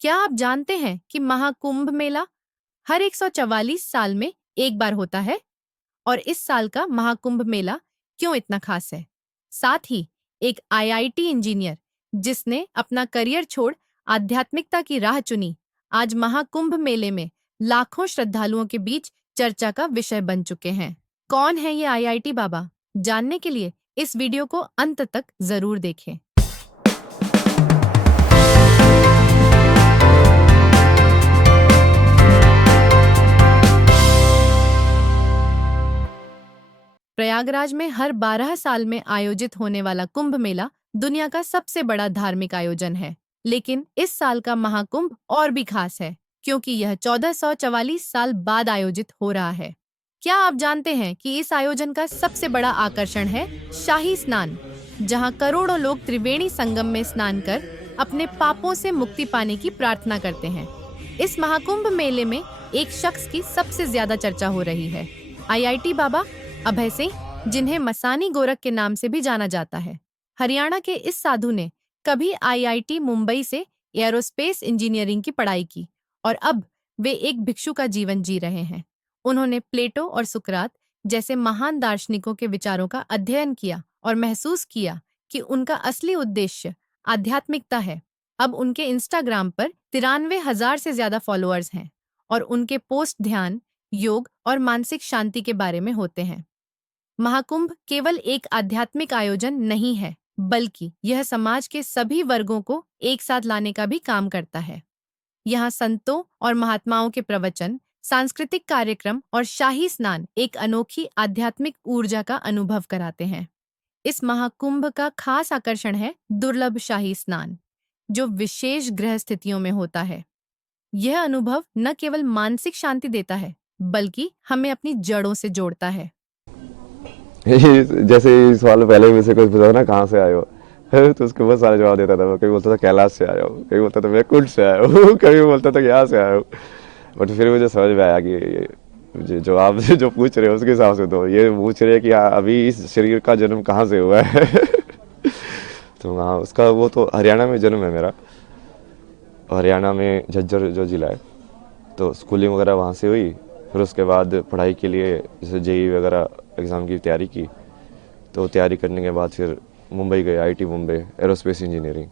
क्या आप जानते हैं कि महाकुंभ मेला हर 144 साल में एक बार होता है? और इस साल का महाकुंभ मेला क्यों इतना खास है? साथ ही एक आईआईटी इंजीनियर जिसने अपना करियर छोड़ आध्यात्मिकता की राह चुनी, आज महाकुंभ मेले में लाखों श्रद्धालुओं के बीच चर्चा का विषय बन चुके हैं। कौन है ये आईआईटी बाबा? जानने के लिए इस वीडियो को अंत तक जरूर देखें। प्रयागराज में हर 12 साल में आयोजित होने वाला कुंभ मेला दुनिया का सबसे बड़ा धार्मिक आयोजन है। लेकिन इस साल का महाकुंभ और भी खास है, क्योंकि यह 1444 साल बाद आयोजित हो रहा है। क्या आप जानते हैं कि इस आयोजन का सबसे बड़ा आकर्षण है शाही स्नान, जहां करोड़ों लोग त्रिवेणी संगम में स्नान कर अपने पापों से मुक्ति पाने की प्रार्थना करते हैं। इस महाकुंभ मेले में एक शख्स की सबसे ज्यादा चर्चा हो रही है, आईआईटी बाबा अभय सिंह, जिन्हें मसानी गोरख के नाम से भी जाना जाता है। हरियाणा के इस साधु ने कभी आईआईटी मुंबई से एरोस्पेस इंजीनियरिंग की पढ़ाई की और अब वे एक भिक्षु का जीवन जी रहे हैं। उन्होंने प्लेटो और सुकरात जैसे महान दार्शनिकों के विचारों का अध्ययन किया और महसूस किया कि उनका असली उद्देश्य आध्यात्मिकता है। अब उनके इंस्टाग्राम पर 93,000 से ज्यादा फॉलोअर्स हैं और उनके पोस्ट ध्यान, योग और मानसिक शांति के बारे में होते हैं। महाकुंभ केवल एक आध्यात्मिक आयोजन नहीं है, बल्कि यह समाज के सभी वर्गों को एक साथ लाने का भी काम करता है। यहाँ संतों और महात्माओं के प्रवचन, सांस्कृतिक कार्यक्रम और शाही स्नान एक अनोखी आध्यात्मिक ऊर्जा का अनुभव कराते हैं। इस महाकुंभ का खास आकर्षण है दुर्लभ शाही स्नान, जो विशेष ग्रह स्थितियों में होता है। यह अनुभव न केवल मानसिक शांति देता है, बल्कि हमें अपनी जड़ों से जोड़ता है। जैसे इस सवाल पहले में से कुछ पूछा था ना, कहाँ से आए हो? तो उसके बहुत सारे जवाब देता था मैं। कभी बोलता था कैलाश से आया हूँ, कभी बोलता था मैं कुंड से आया हूँ, कभी बोलता था यहाँ से आया हूँ। बट फिर मुझे समझ में आया कि जो आप जो पूछ रहे हो उसके हिसाब से तो ये पूछ रहे हैं कि अभी इस शरीर का जन्म कहाँ से हुआ है। तो हाँ, उसका वो तो हरियाणा में जन्म है मेरा। हरियाणा में झज्जर जो ज़िला है, तो स्कूलिंग वगैरह वहाँ से हुई। फिर उसके बाद पढ़ाई के लिए जैसे जेई वगैरह एग्ज़ाम की तैयारी की, तो तैयारी करने के बाद फिर मुंबई गए, IIT Mumbai, aerospace engineering.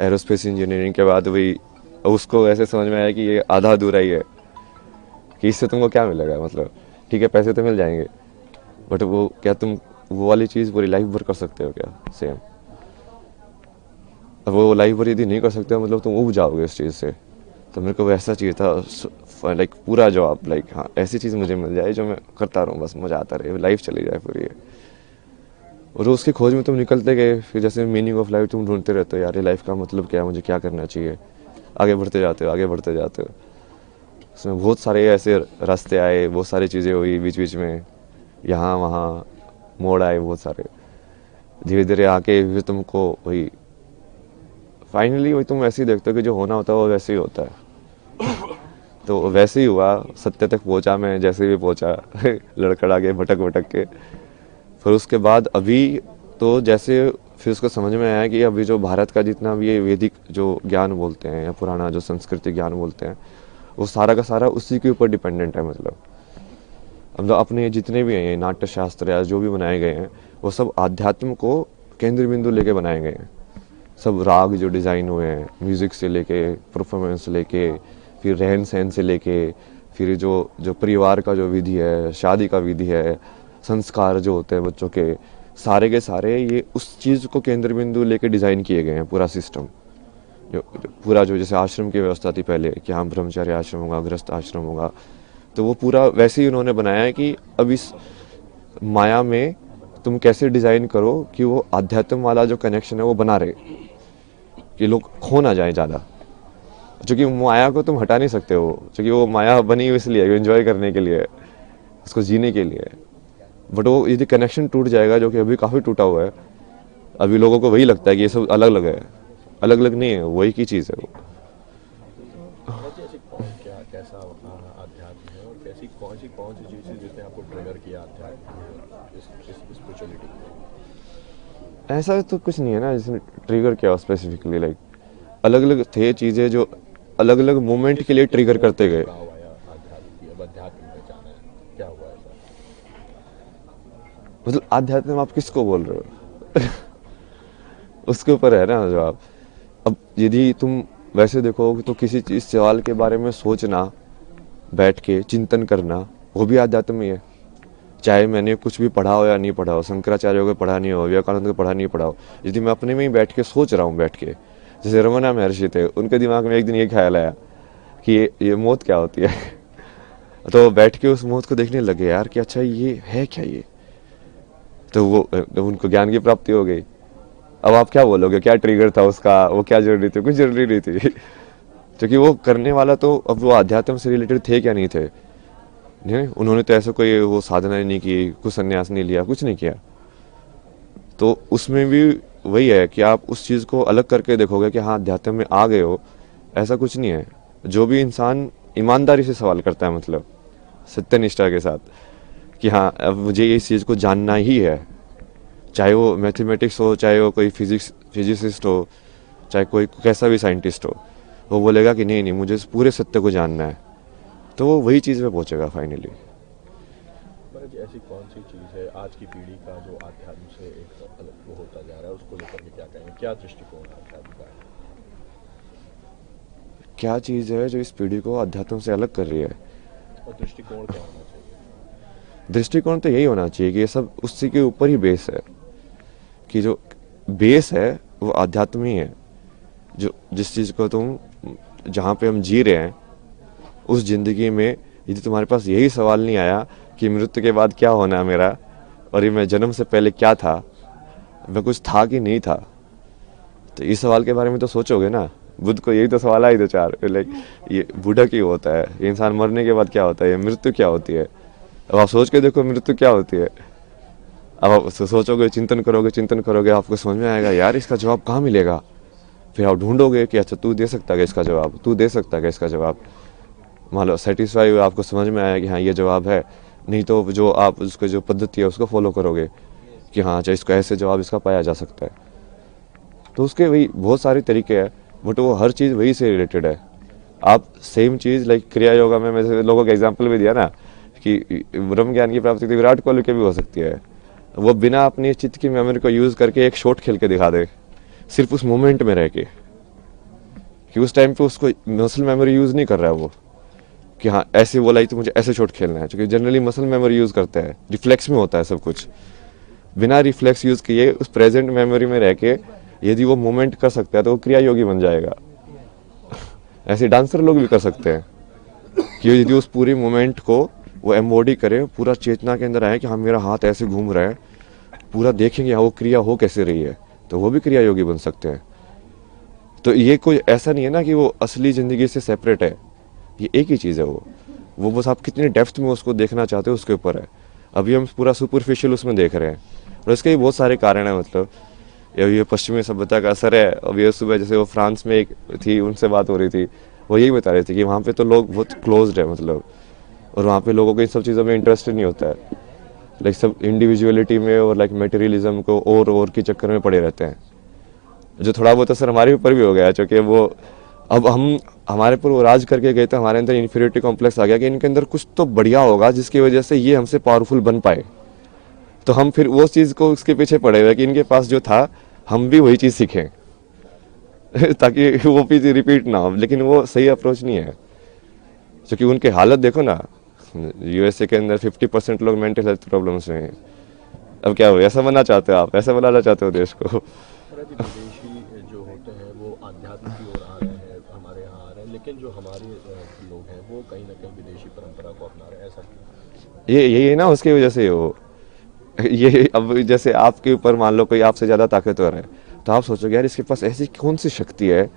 Aerospace engineering के बाद वही उसको ऐसे समझ में आया कि ये आधा अधूरा ही है, कि इससे तुमको क्या मिलेगा। मतलब ठीक है, पैसे तो मिल जाएंगे, बट वो क्या तुम वो वाली चीज़ पूरी लाइफ भर कर सकते हो क्या? सेम। अब वो लाइफ भर यदि नहीं कर सकते हो, मतलब तुम उब जाओगे उस चीज़ से। तो मेरे को वैसा चाहिए था, लाइक पूरा जॉब, लाइक हाँ ऐसी चीज़ मुझे मिल जाए जो मैं करता रहूँ, बस मज़ा आता रहे, लाइफ चली जाए पूरी है। और उसकी खोज में तुम निकलते गए, फिर जैसे मीनिंग ऑफ लाइफ तुम ढूंढते रहते हो, यार ये लाइफ का मतलब क्या है, मुझे क्या करना चाहिए। आगे बढ़ते जाते हो, आगे बढ़ते जाते हो। उसमें बहुत सारे ऐसे रास्ते आए, बहुत सारी चीज़ें हुई बीच बीच में, यहाँ वहाँ मोड़ आए बहुत सारे। धीरे धीरे आके फिर तुमको वही फाइनली वही तुम वैसे ही देखते हो कि जो होना होता है वो वैसे ही होता है। तो वैसे ही हुआ, सत्य तक पहुंचा मैं जैसे भी पहुंचा। लड़खड़ा के भटक भटक के। फिर उसके बाद अभी तो जैसे फिर उसको समझ में आया कि अभी जो भारत का जितना भी ये वैदिक जो ज्ञान बोलते हैं या पुराना जो संस्कृति ज्ञान बोलते हैं, वो सारा का सारा उसी के ऊपर डिपेंडेंट है। मतलब अपने जितने भी हैं नाट्य शास्त्र या जो भी बनाए गए हैं, वो सब आध्यात्म को केंद्र बिंदु लेके बनाए गए हैं। सब राग जो डिज़ाइन हुए हैं, म्यूज़िक से लेके परफॉर्मेंस से लेके, फिर रहन सहन से लेके, फिर जो जो परिवार का जो विधि है, शादी का विधि है, संस्कार जो होते हैं बच्चों के सारे ये उस चीज़ को केंद्र बिंदु लेके डिज़ाइन किए गए हैं। पूरा सिस्टम जो पूरा जो जैसे आश्रम की व्यवस्था थी पहले कि हाँ ब्रह्मचार्य आश्रम होगा, गृहस्थ आश्रम होगा, तो वो पूरा वैसे ही उन्होंने बनाया है कि अब इस माया में तुम कैसे डिज़ाइन करो कि वो आध्यात्म वाला जो कनेक्शन है वो बना रहे, कि लोग खो ना जाए ज़्यादा। क्योंकि माया को तुम हटा नहीं सकते हो, क्योंकि वो माया बनी हुई इसलिए एंजॉय करने के लिए, उसको जीने के लिए। बट वो यदि कनेक्शन टूट जाएगा, जो कि अभी काफ़ी टूटा हुआ है, अभी लोगों को वही लगता है कि ये सब अलग अलग है। अलग अलग नहीं है, वही की चीज़ है वो। ऐसे ऐसे क्या कैसा अध्यात्म है, और कैसी कौन सी चीज़ है जिसने आपको ट्रिगर किया अध्यात्म इस स्पिरिचुअलिटी? ऐसा तो कुछ नहीं है ना जिसने ट्रिगर किया स्पेसिफिकली, लाइक अलग अलग थे चीज़ें जो अलग अलग मोमेंट के लिए ट्रिगर करते गए। गाँव आया आध्यात्म की, अब अध्यात्म में जाना है, क्या हुआ ऐसा? मतलब आध्यात्म आप किसको बोल रहे हो? उसके ऊपर है ना जवाब। अब यदि तुम वैसे देखो तो किसी चीज सवाल के बारे में सोचना, बैठ के चिंतन करना, वो भी आध्यात्म ही है। चाहे मैंने कुछ भी पढ़ा हो या नहीं पढ़ा हो, शंकराचार्य को पढ़ा नहीं हो, विवेकानंद को पढ़ा नहीं पढ़ा हो, यदि मैं अपने में ही बैठ के सोच रहा हूँ, बैठ के, जैसे रमना महर्षि थे, उनके दिमाग में एक दिन ये ख्याल आया कि ये मौत क्या होती है। तो बैठ के उस मौत को देखने लगे यार कि अच्छा ये है क्या ये। तो उनको ज्ञान की प्राप्ति हो गई। अब आप क्या बोलोगे, क्या ट्रिगर था उसका, वो क्या जरूरी थी? कुछ जरूरी नहीं थी। क्योंकि वो करने वाला तो, अब वो अध्यात्म से रिलेटेड थे क्या नहीं थे, नहीं, उन्होंने तो ऐसा कोई वो साधना नहीं की, कुछ संन्यास नहीं लिया, कुछ नहीं किया। तो उसमें भी वही है कि आप उस चीज़ को अलग करके देखोगे कि हाँ अध्यात्म में आ गए हो, ऐसा कुछ नहीं है। जो भी इंसान ईमानदारी से सवाल करता है, मतलब सत्यनिष्ठा के साथ, कि हाँ अब मुझे इस चीज़ को जानना ही है, चाहे वो मैथमेटिक्स हो, चाहे वो कोई फिजिसिस्ट हो, चाहे कोई कैसा भी साइंटिस्ट हो, वो बोलेगा कि नहीं नहीं मुझे इस पूरे सत्य को जानना है, तो वो वही चीज़ में पहुंचेगा फाइनली। महाराज जी, ऐसी कौन सी चीज़ है आज की पीढ़ी का जो आध्यात्म से एक अलग वो होता जा रहा है, उसको लेकर के क्या कहेंगे, क्या दृष्टिकोण है आध्यात्म का? क्या चीज़ है जो इस पीढ़ी को अध्यात्म से अलग कर रही है? और दृष्टिकोण क्या होना चाहिए? दृष्टिकोण तो यही होना चाहिए कि ये सब उसी के ऊपर ही बेस है, कि जो बेस है वो आध्यात्म ही है। जो जिस चीज़ को तुम, जहाँ पे हम जी रहे हैं उस जिंदगी में, यदि तुम्हारे पास यही सवाल नहीं आया कि मृत्यु के बाद क्या होना है मेरा, और ये मैं जन्म से पहले क्या था, मैं कुछ था कि नहीं था, तो इस सवाल के बारे में तो सोचोगे ना। बुद्ध को यही तो सवाल आए दो चार, लाइक ये बूढ़ा क्यों होता है, ये इंसान मरने के बाद क्या होता है, ये मृत्यु क्या होती है। अब आप सोच के देखो मृत्यु क्या होती है। अब आप सोचोगे, चिंतन करोगे, आपको समझ में आएगा यार इसका जवाब कहाँ मिलेगा। फिर आप ढूंढोगे कि अच्छा तू दे सकता है इसका जवाब, तू दे सकता है इसका जवाब। मान लो सेटिस्फाई हुआ, आपको समझ में आया कि हाँ ये जवाब है, नहीं तो जो आप उसको जो पद्धति है उसको फॉलो करोगे कि हाँ अच्छा इसको ऐसे जवाब इसका पाया जा सकता है। तो उसके वही बहुत सारे तरीके हैं, बट वो हर चीज़ वही से रिलेटेड है। आप सेम चीज़ लाइक क्रिया योगा में मैंने लोगों का एग्जाम्पल भी दिया ना, कि ब्रह्म ज्ञान की प्राप्ति तो विराट कोहली के भी हो सकती है। वो बिना अपनी चित्त की मेमोरी को यूज़ करके एक शॉट खेल के दिखा दे, सिर्फ उस मोमेंट में रह के, कि उस टाइम पे उसको मसल मेमोरी यूज़ नहीं कर रहा है वो, कि हाँ ऐसे बोला ही तो मुझे ऐसे शॉट खेलना है, क्योंकि जनरली मसल मेमोरी यूज़ करते हैं, रिफ्लेक्स में होता है सब कुछ। बिना रिफ्लेक्स यूज़ किए उस प्रेजेंट मेमोरी में रह के यदि वो मूवमेंट कर सकता है तो वो क्रिया योगी बन जाएगा। ऐसे डांसर लोग भी कर सकते हैं कि यदि उस पूरी मूवमेंट को वो एम्बॉडी करे, पूरा चेतना के अंदर आए कि हाँ मेरा हाथ ऐसे घूम रहा है, पूरा देखेंगे हाँ वो क्रिया हो कैसे रही है, तो वो भी क्रिया योगी बन सकते हैं। तो ये कोई ऐसा नहीं है ना कि वो असली ज़िंदगी से सेपरेट है, ये एक ही चीज़ है। वो बस आप कितने डेप्थ में उसको देखना चाहते हो उसके ऊपर है। अभी हम पूरा सुपरफिशियल उसमें देख रहे हैं, और इसके भी बहुत सारे कारण हैं। मतलब ये पश्चिमी सभ्यता का असर है। अब ये सुबह जैसे वो फ्रांस में एक थी, उनसे बात हो रही थी, वो यही बता रहे थे कि वहाँ पे तो लोग बहुत क्लोज्ड है, मतलब, और वहाँ पे लोगों को इन सब चीज़ों में इंटरेस्ट नहीं होता है। लाइक सब इंडिविजुअलिटी में और लाइक मटेरियलिज्म को और के चक्कर में पड़े रहते हैं, जो थोड़ा बहुत असर हमारे ऊपर भी हो गया है। क्योंकि वो अब हम हमारे पर वो राज करके गए, तो हमारे अंदर इन्फीरियरिटी कॉम्प्लेक्स आ गया कि इनके अंदर कुछ तो बढ़िया होगा जिसकी वजह से ये हमसे पावरफुल बन पाए। तो हम फिर वो चीज़ को उसके पीछे पड़े हुए कि इनके पास जो था हम भी वही चीज़ सीखें। ताकि वो चीज़ रिपीट ना हो। लेकिन वो सही अप्रोच नहीं है, क्योंकि उनकी हालत देखो ना, यूएसए के अंदर 50% लोग मेंटल हेल्थ प्रॉब्लम्स में हैं। अब क्या हो, ऐसा बनना चाहते हो आप, ऐसा बनाना चाहते हो देश को? महाराज जी, विदेशी जो होते हैं वो आध्यात्म की ओर आ रहे हैं, हमारे यहाँ आ रहे हैं, लेकिन जो हमारे लोग हैं वो कहीं ना कहीं विदेशी परंपरा को अपना रहे हैं, ऐसा क्यों? ये ना उसकी वजह से हो। ये अब जैसे आपके ऊपर मान लो कोई आपसे ज़्यादा ताकतवर है, तो आप सोचोगे यार इसके पास ऐसी कौन सी शक्ति है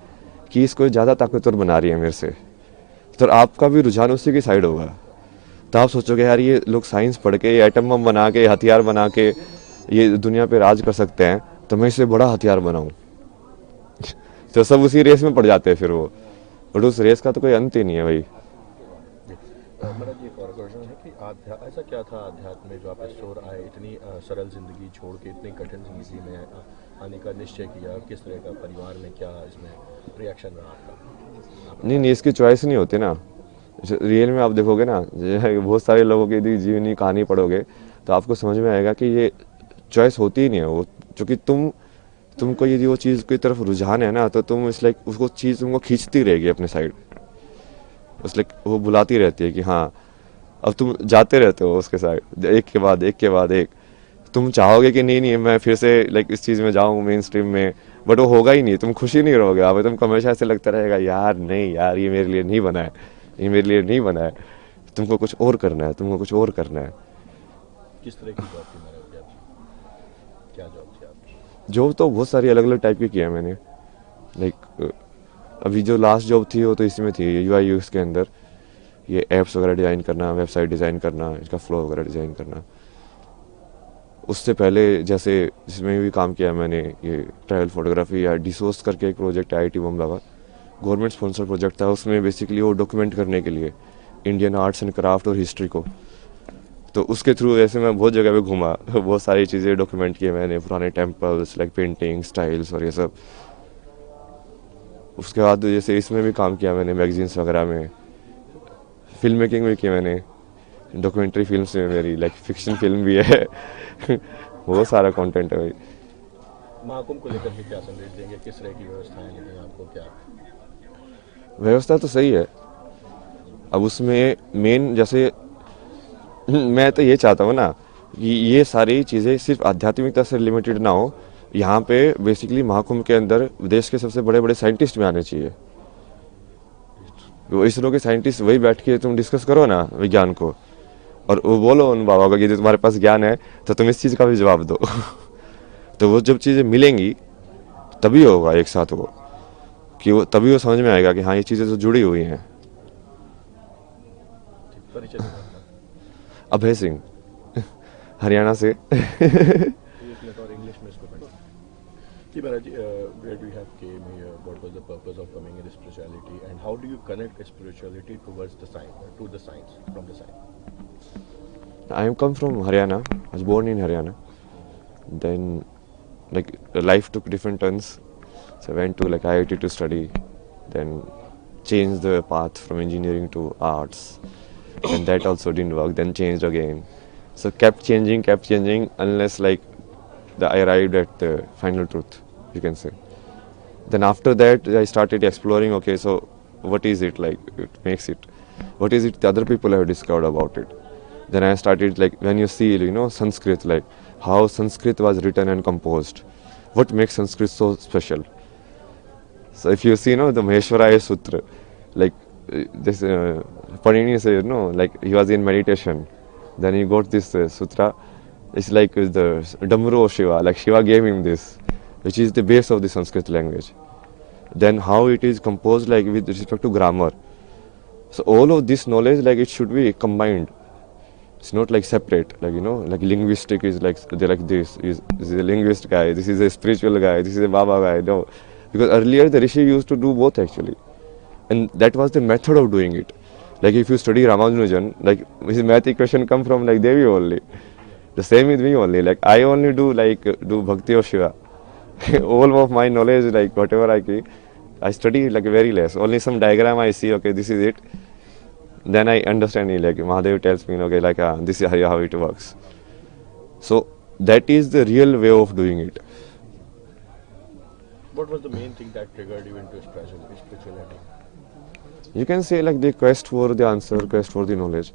कि इसको ज़्यादा ताकतवर बना रही है मेरे से, तो आपका भी रुझान उसी की साइड होगा। तो आप सोचोगे यार ये लोग साइंस पढ़ के, ये एटम बम बना के, हथियार बना के ये दुनिया पे राज कर सकते हैं, तो मैं इससे बड़ा हथियार बनाऊं। तो सब उसी रेस में पड़ जाते हैं फिर वो, बट उस रेस का तो कोई अंत ही नहीं है भाई। महाराज जी, एक और क्वेश्चन है कि ऐसा क्या था आध्यात्म में जो आप इस ओर आए, इतनी सरल जिंदगी छोड़ के इतनी कठिन जिंदगी में आने का निश्चय किया, किस तरह का परिवार में क्या इसमें रिएक्शन रहा आपका? नहीं नहीं, इसकी चॉइस नहीं होती ना। रियल में आप देखोगे ना, जो है बहुत सारे लोगों की यदि जीवनी कहानी पढ़ोगे तो आपको समझ में आएगा कि ये चॉइस होती ही नहीं है वो। क्योंकि तुमको यदि वो चीज़ की तरफ रुझान है ना, तो तुम इस लाइक उसको चीज़ तुमको खींचती रहेगी अपने साइड। उस लाइक वो बुलाती रहती है कि हाँ, अब तुम जाते रहते हो उसके साइड, एक के बाद एक के बाद एक। तुम चाहोगे कि नहीं नहीं मैं फिर से लाइक इस चीज़ में जाऊँ मेन स्ट्रीम में, बट वो होगा ही नहीं, तुम खुशी नहीं रहोगे। अब तुमको हमेशा ऐसे लगता रहेगा यार नहीं यार, ये मेरे लिए नहीं बना है, ये मेरे लिए नहीं बना है। तुमको कुछ और करना है, तुमको कुछ और करना है। किस तरह की जॉब थी मैंने आपकी? क्या जॉब थी आपकी? जॉब तो बहुत सारी अलग अलग टाइप की किया है मैंने। लाइक अभी जो लास्ट जॉब थी वो तो इसी में थी, यूआई यूएक्स के अंदर। ये ऐप्स वगैरह डिज़ाइन करना, वेबसाइट डिज़ाइन करना, इसका फ्लो वगैरह डिज़ाइन करना। उससे पहले जैसे जिसमें भी काम किया मैंने, ये ट्रैवल फोटोग्राफी या डिसोर्स करके एक प्रोजेक्ट आईआईटी बॉम्बे का गवर्नमेंट स्पॉन्सर प्रोजेक्ट था। उसमें बेसिकली वो डॉक्यूमेंट करने के लिए इंडियन आर्ट्स एंड क्राफ्ट और हिस्ट्री को, तो उसके थ्रू ऐसे मैं बहुत जगह पे घूमा। बहुत सारी चीज़ें डॉक्यूमेंट किए मैंने, पुराने टेम्पल्स लाइक पेंटिंग स्टाइल्स और ये सब। उसके बाद जैसे इसमें भी काम किया मैंने, मैगजीन्स वगैरह में। फिल्म मेकिंग भी की मैंने, डॉक्यूमेंट्री फिल्म्स में मेरी, लाइक फिक्शन फिल्म भी है। बहुत सारा कंटेंट है भाई। महाकुंभ को लेकर के क्या संदेश देंगे? किस तरह की व्यवस्थाएं लगी आपको? क्या व्यवस्था तो सही है। अब उसमें मेन जैसे मैं तो ये चाहता हूँ ना कि ये सारी चीज़ें सिर्फ आध्यात्मिकता से लिमिटेड ना हो। यहाँ पे बेसिकली महाकुंभ के अंदर देश के सबसे बड़े बड़े साइंटिस्ट भी आने चाहिए। वो इसरो के साइंटिस्ट वही बैठ के तुम डिस्कस करो ना विज्ञान को, और वो बोलो उन बाबा को कि यदि तुम्हारे पास ज्ञान है तो तुम इस चीज़ का भी जवाब दो। तो वो जब चीज़ें मिलेंगी तभी होगा एक साथ वो, कि वो तभी वो समझ में आएगा कि हाँ ये चीज़ें तो जुड़ी हुई हैं। परिचय देना अपना? अभय सिंह, हरियाणा से। इंग्लिश में और इंग्लिश में इसको पढ़ना जी। महाराज जी, where do you have came here? What was the purpose of coming in spirituality, and how do you connect spirituality towards the science, to the science, from the science? I am come from Haryana. I was born in Haryana. Then, like life took different turns. So I went to like IIT to study. Then changed the path from engineering to arts. And that also didn't work. Then changed again. So kept changing unless like I arrived at the final truth, you can say. Then after that I started exploring. Okay, so what is it like? It makes it. What is it the other people have discovered about it? Then I started like when you see Sanskrit, like how Sanskrit was written and composed. What makes Sanskrit so special? So if you see the Maheshwaraya Sutra, like this Panini says like he was in meditation. Then he got this sutra. It's like the Damru of Shiva, like Shiva gave him this, which is the base of the Sanskrit language. Then how it is composed, like with respect to grammar. So all of this knowledge, like it should be combined. It's not like separate, like like linguistic is like they're like this is a linguist guy, this is a spiritual guy, this is a Baba guy. No, because earlier the Rishi used to do both actually, and that was the method of doing it. Like if you study Ramanujan, like his math equation come from like Devi only. The same with me only. Like I only do Bhakti of Shiva. All of my knowledge, like whatever I study like very less. Only some diagram I see. Okay, this is it. Then I understand it. Like Mahadev tells me, okay, like this is how it works. So that is the real way of doing it. What was the main thing that triggered you into spirituality? You can say like the quest for the answer, quest for the knowledge.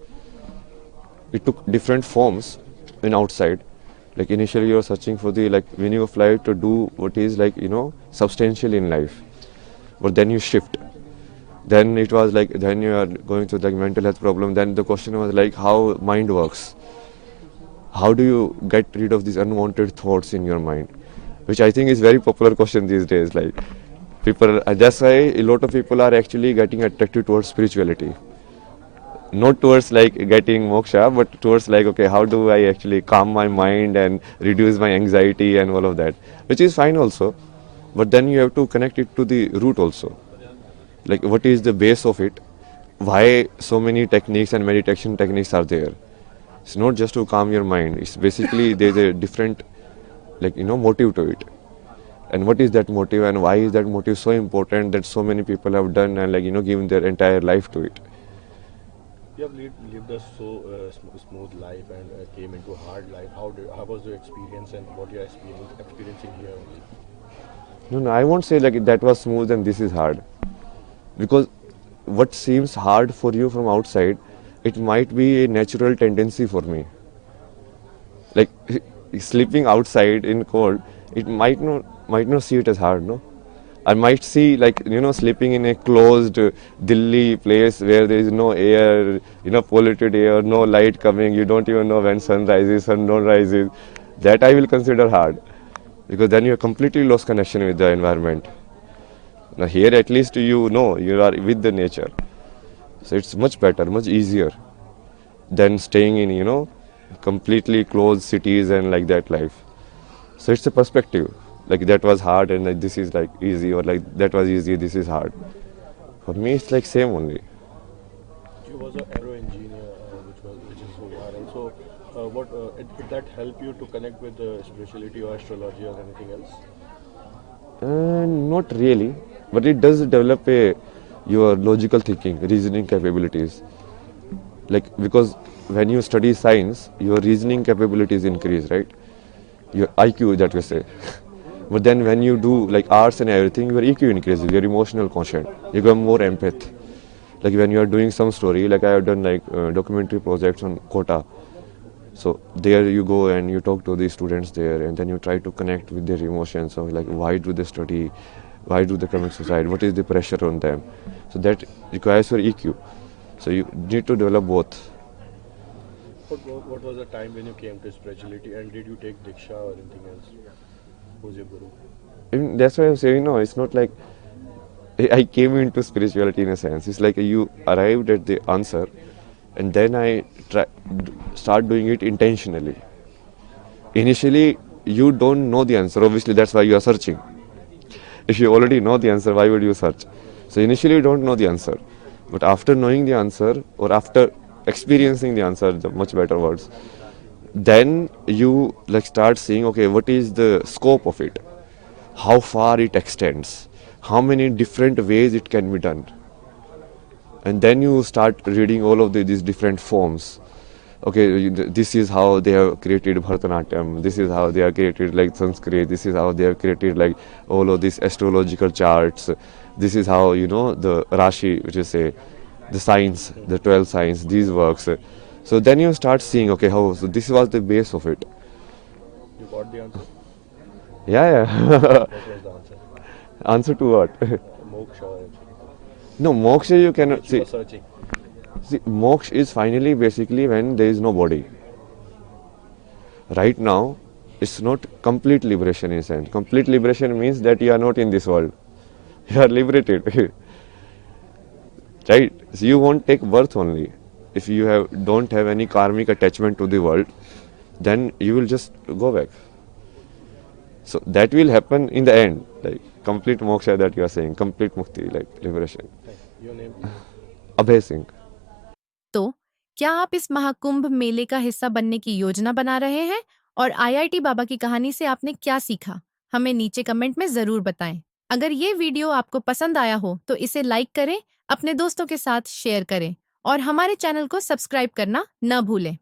It took different forms in outside. Like initially you are searching for the like meaning of life, to do what is like substantial in life. But then you shift. Then it was like then you are going through like mental health problem. Then the question was like how mind works. How do you get rid of these unwanted thoughts in your mind? Which I think is very popular question these days. Like people, that's why a lot of people are actually getting attracted towards spirituality. Not towards like getting moksha, but towards like, okay, how do I actually calm my mind and reduce my anxiety and all of that, which is fine also. But then you have to connect it to the root also. Like what is the base of it? Why so many techniques and meditation techniques are there? It's not just to calm your mind. It's basically there's a different like motive to it. and what is that motive, and why is that motive so important that so many people have done and given their entire life to it. You have lived a so smooth life and came into hard life. How was your experience and what you're experiencing here only? No, I won't say like that was smooth and this is hard, because what seems hard for you from outside, it might be a natural tendency for me. Like sleeping outside in cold, it might not see it as hard, no. I might see like sleeping in a closed Delhi place where there is no air, polluted air, no light coming. You don't even know when sun rises, sun don't rises. That I will consider hard, because then you have completely lost connection with the environment. Now here at least you are with the nature, so it's much better, much easier than staying in completely closed cities and like that life. So it's a perspective. Like that was hard and like this is like easy, or like that was easy, this is hard. For me, it's like same only. You was an aero engineer, which is so viral. So, what did that help you to connect with spirituality or astrology or anything else? Not really, but it does develop your logical thinking, reasoning capabilities. Like because when you study science, your reasoning capabilities increase, right? Your IQ, that we say. But then when you do like arts and everything, your EQ increases, your emotional quotient. You become more empath. Like when you are doing some story, like I have done like documentary projects on Kota. So there you go and you talk to the students there, and then you try to connect with their emotions of like why do they study, why do they commit suicide, what is the pressure on them. So that requires your EQ. So you need to develop both. What was the time when you came to spirituality and did you take Diksha or anything else? Who's your guru? And that's why I'm saying no, it's not like I came into spirituality in a sense. It's like you arrived at the answer, and then I start doing it intentionally. Initially, you don't know the answer. Obviously, that's why you are searching. If you already know the answer, why would you search? So initially, you don't know the answer, but after knowing the answer, or after experiencing the answer, the much better words, then you like start seeing, okay, what is the scope of it, how far it extends, how many different ways it can be done, and then you start reading all of these different forms. Okay, this is how they have created Bharatanatyam, this is how they have created like Sanskrit, this is how they have created like all of these astrological charts, this is how the Rashi, which is say the signs, the 12 signs, these works. So then you start seeing, okay, how, so this was the base of it. You got the answer? Yeah. What was the answer? Answer to what? Moksha or anything? No, moksha you cannot Which you see. were searching. See, moksha is finally basically when there is no body. Right now, it's not complete liberation in a sense. Complete liberation means that you are not in this world. You are liberated. Right? So you won't take birth only. If you don't have any karmic attachment to the world, then you will just go back. So that will happen in the end, like complete moksha that you are saying, complete mukti, like liberation. Thank you. Your name, please? Abhay Singh. तो क्या आप इस महाकुंभ मेले का हिस्सा बनने की योजना बना रहे हैं? और आईआईटी बाबा की कहानी से आपने क्या सीखा? हमें नीचे कमेंट में जरूर बताएं। अगर ये वीडियो आपको पसंद आया हो तो इसे लाइक करें, अपने दोस्तों के साथ शेयर करें और हमारे चैनल को सब्सक्राइब करना न भूलें।